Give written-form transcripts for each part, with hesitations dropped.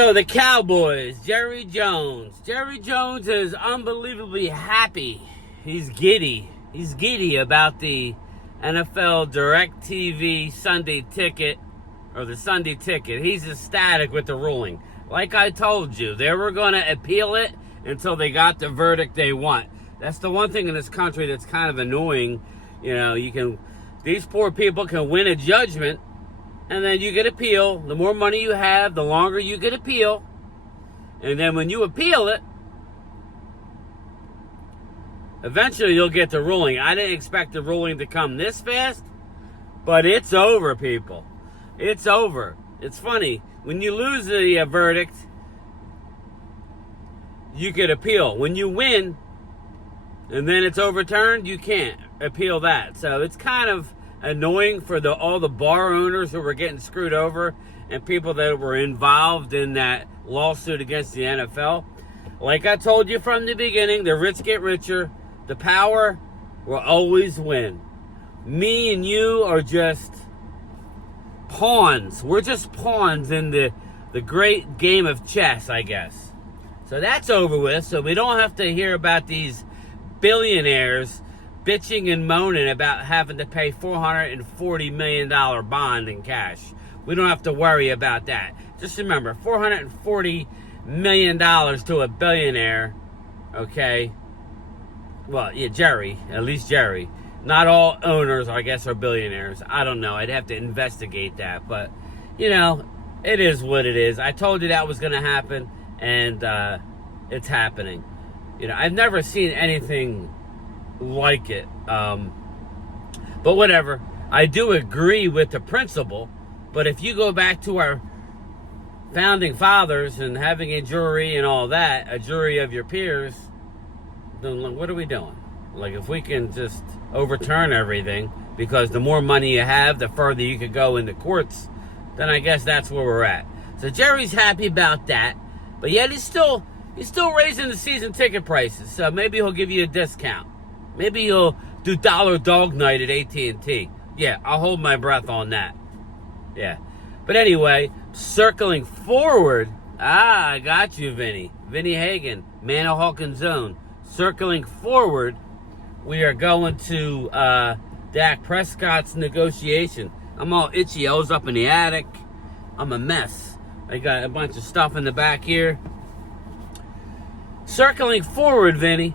So the Cowboys, Jerry Jones. Jerry Jones is unbelievably happy. He's giddy. He's giddy about the NFL DirecTV Sunday ticket, or the Sunday ticket. He's ecstatic with the ruling. Like I told you, they were going to appeal it until they got the verdict they want. That's the one thing in this country that's kind of annoying. You know, these poor people can win a judgment, and then you get appeal. The more money you have, the longer you get appeal. And then when you appeal it, eventually you'll get the ruling. I didn't expect the ruling to come this fast, but it's over, people. It's over. It's funny. When you lose the verdict, you could appeal. When you win, and then it's overturned, you can't appeal that. So it's kind of annoying for all the bar owners who were getting screwed over and people that were involved in that lawsuit against the NFL. Like I told you from the beginning, the rich get richer. The power will always win. Me and you are just pawns. We're just pawns in the great game of chess, I guess. So that's over with, so we don't have to hear about these billionaires bitching and moaning about having to pay $440 million bond in cash. We don't have to worry about that. Just remember, $440 million to a billionaire, okay? Well, yeah, Jerry, at least Jerry. Not all owners, I guess, are billionaires. I don't know. I'd have to investigate that. But, you know, it is what it is. I told you that was going to happen, and it's happening. You know, I've never seen anything like it. But whatever. I do agree with the principle, but if you go back to our founding fathers and having a jury and all that, a jury of your peers, then what are we doing? Like, if we can just overturn everything, because the more money you have, the further you could go in the courts, then I guess that's where we're at. So Jerry's happy about that, but yet he's still raising the season ticket prices, so maybe he'll give you a discount. Maybe he'll do dollar dog night at AT&T. Yeah, I'll hold my breath on that. Yeah. But anyway, circling forward. I got you, Vinny. Vinny Hagen, Man of Hawkins' Zone. Circling forward, we are going to Dak Prescott's negotiation. I'm all itchy. I was up in the attic. I'm a mess. I got a bunch of stuff in the back here. Circling forward, Vinny.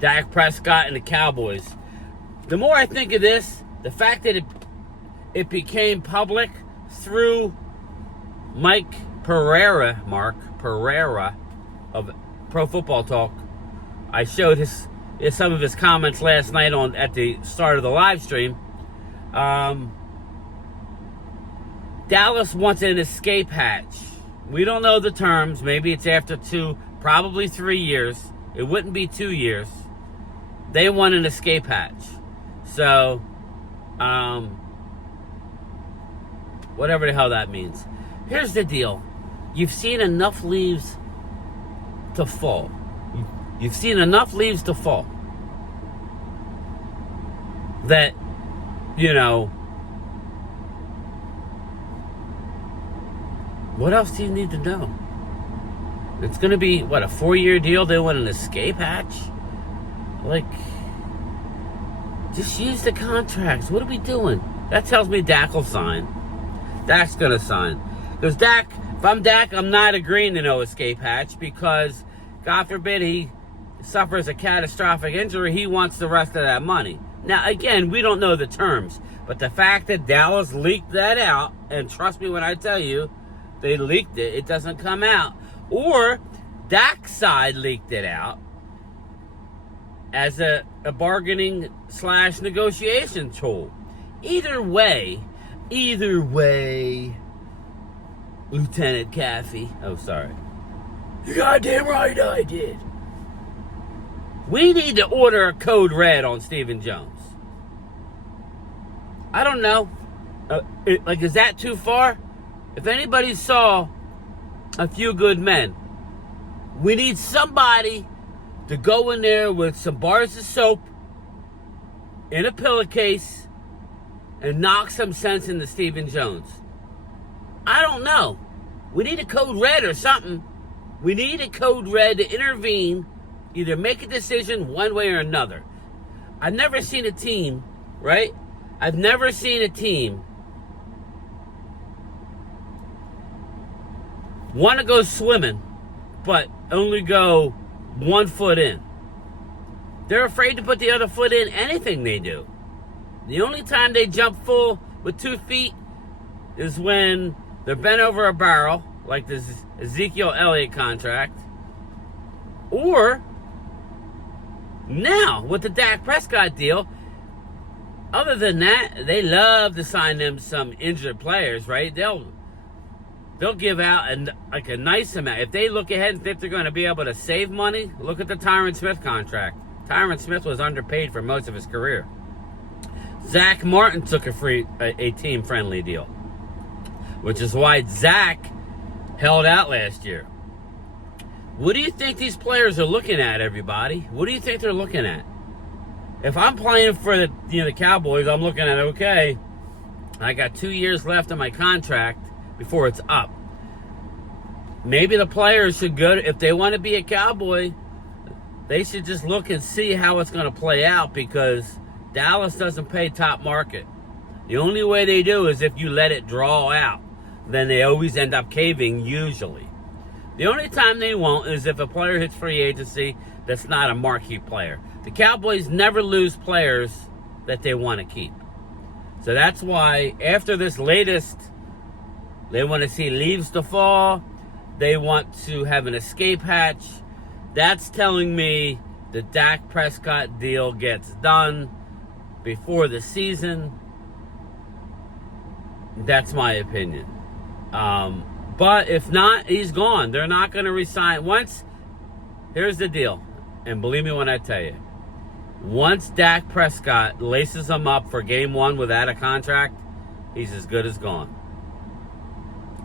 Dak Prescott and the Cowboys. The more I think of this, the fact that it became public through Mark Pereira of Pro Football Talk. I showed some of his comments last night at the start of the live stream. Dallas wants an escape hatch. We don't know the terms. Maybe it's after 2, probably 3 years. It wouldn't be 2 years. They want an escape hatch. So, whatever the hell that means. Here's the deal. You've seen enough leaves to fall. You've seen enough leaves to fall that, you know, what else do you need to know? It's going to be, a 4-year deal? They want an escape hatch? Like, just use the contracts. What are we doing? That tells me Dak will sign. Dak's going to sign. Because Dak, if I'm Dak, I'm not agreeing to no escape hatch, because, God forbid, he suffers a catastrophic injury. He wants the rest of that money. Now, again, we don't know the terms. But the fact that Dallas leaked that out, and trust me when I tell you, they leaked it, it doesn't come out. Or Dak's side leaked it out as a bargaining / negotiation tool. Either way, Lieutenant Caffey. Oh, sorry. You're goddamn right I did. We need to order a code red on Stephen Jones. I don't know. Is that too far? If anybody saw A Few Good Men, we need somebody to go in there with some bars of soap in a pillowcase and knock some sense into Stephen Jones. I don't know. We need a code red or something. We need a code red to intervene, either make a decision one way or another. I've never seen a team, right? I've never seen a team want to go swimming, but only go 1 foot in. They're afraid to put the other foot in anything they do. The only time they jump full with 2 feet is when they're bent over a barrel, like this Ezekiel Elliott contract, or now with the Dak Prescott deal. Other than that, they love to sign them some injured players, right? They'll give out a nice amount. If they look ahead and think they're going to be able to save money, look at the Tyron Smith contract. Tyron Smith was underpaid for most of his career. Zach Martin took a team-friendly deal, which is why Zach held out last year. What do you think these players are looking at, everybody? What do you think they're looking at? If I'm playing for the Cowboys, I'm looking at, okay, I got 2 years left on my contract before it's up. Maybe the players should go, if they want to be a Cowboy, they should just look and see how it's going to play out, because Dallas doesn't pay top market. The only way they do is if you let it draw out. Then they always end up caving, usually. The only time they won't is if a player hits free agency that's not a marquee player. The Cowboys never lose players that they want to keep. So that's why after this latest, they want to see leaves to fall. They want to have an escape hatch. That's telling me the Dak Prescott deal gets done before the season. That's my opinion. But if not, he's gone. They're not going to resign. Here's the deal, and believe me when I tell you, once Dak Prescott laces him up for game 1 without a contract, he's as good as gone.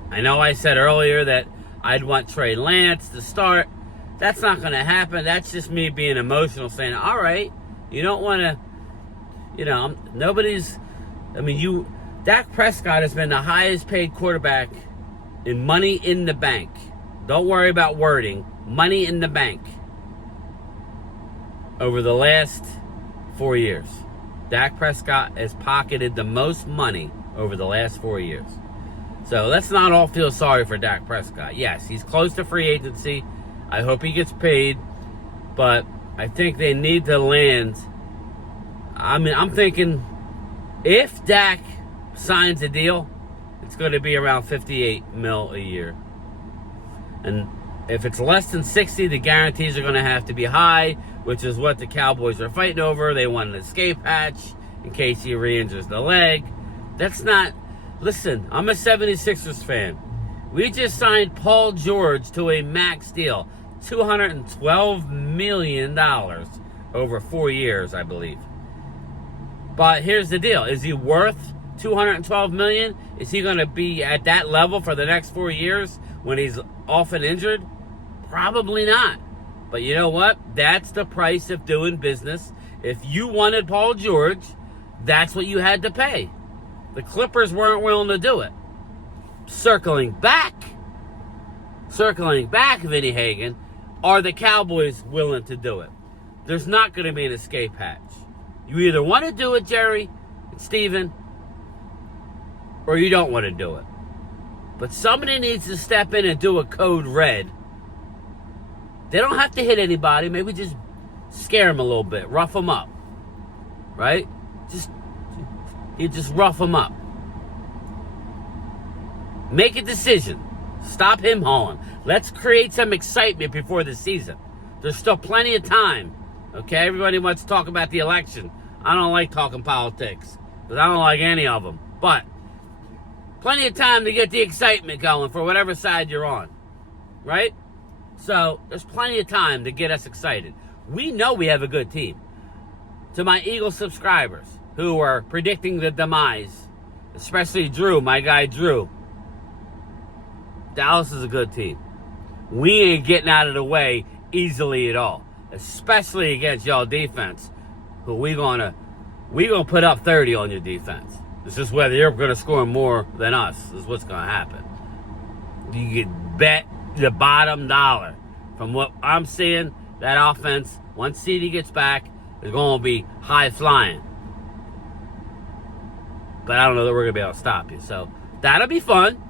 I know I said earlier that I'd want Trey Lance to start. That's not going to happen. That's just me being emotional, saying, all right, you don't want to, Dak Prescott has been the highest paid quarterback in Money in the Bank. Don't worry about wording. Money in the Bank. Over the last 4 years, Dak Prescott has pocketed the most money over the last 4 years. So let's not all feel sorry for Dak Prescott. Yes, he's close to free agency. I hope he gets paid. But I think they need to land. I'm thinking if Dak signs a deal, it's going to be around $58 million a year. And if it's less than 60, the guarantees are going to have to be high, which is what the Cowboys are fighting over. They want an escape hatch in case he re-injures the leg. That's not... Listen, I'm a 76ers fan. We just signed Paul George to a max deal. $212 million over 4 years, I believe. But here's the deal. Is he worth $212 million? Is he going to be at that level for the next 4 years when he's often injured? Probably not. But you know what? That's the price of doing business. If you wanted Paul George, that's what you had to pay. The Clippers weren't willing to do it. Circling back, Vinny Hagen, are the Cowboys willing to do it? There's not going to be an escape hatch. You either want to do it, Jerry and Steven, or you don't want to do it. But somebody needs to step in and do a code red. They don't have to hit anybody. Maybe just scare them a little bit. Rough them up. Right? You just rough them up. Make a decision. Stop him hauling. Let's create some excitement before the season. There's still plenty of time. Okay? Everybody wants to talk about the election. I don't like talking politics, because I don't like any of them. But plenty of time to get the excitement going for whatever side you're on. Right? So there's plenty of time to get us excited. We know we have a good team. To my Eagle subscribers who are predicting the demise, especially Drew, my guy Drew, Dallas is a good team. We ain't getting out of the way easily at all, especially against y'all defense, who we gonna put up 30 on your defense. It's just whether you're gonna score more than us is what's gonna happen. You could bet the bottom dollar. From what I'm seeing, that offense, once CD gets back, is going to be high flying. But I don't know that we're going to be able to stop you. So that'll be fun.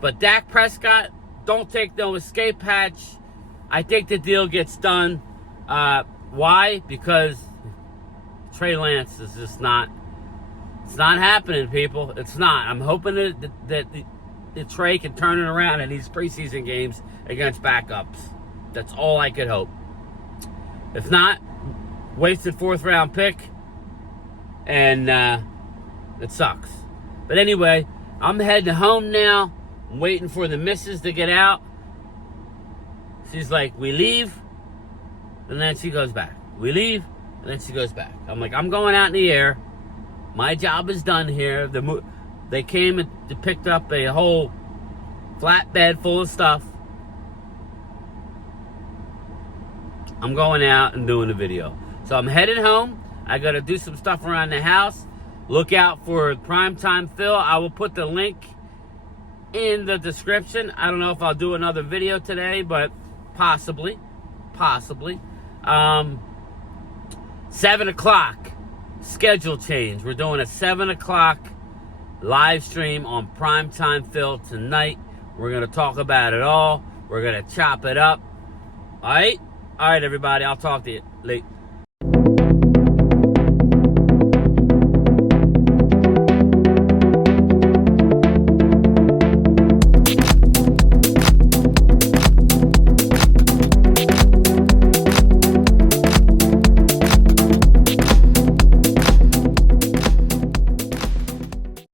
But Dak Prescott, don't take no escape hatch. I think the deal gets done. Why? Because Trey Lance is just not. It's not happening, people. It's not. I'm hoping that Trey can turn it around in these preseason games against backups. That's all I could hope. If not, wasted 4th round pick, and it sucks. But anyway, I'm heading home now. I'm waiting for the missus to get out. She's like, we leave, and then she goes back. We leave, and then she goes back. I'm like, I'm going out in the air. My job is done here. They came and picked up a whole flatbed full of stuff. I'm going out and doing the video. So I'm headed home. I got to do some stuff around the house. Look out for Primetime Phil. I will put the link in the description. I don't know if I'll do another video today, but possibly. 7 o'clock. Schedule change. We're doing a 7 o'clock live stream on Primetime Phil tonight. We're going to talk about it all. We're going to chop it up. All right? All right, everybody. I'll talk to you later.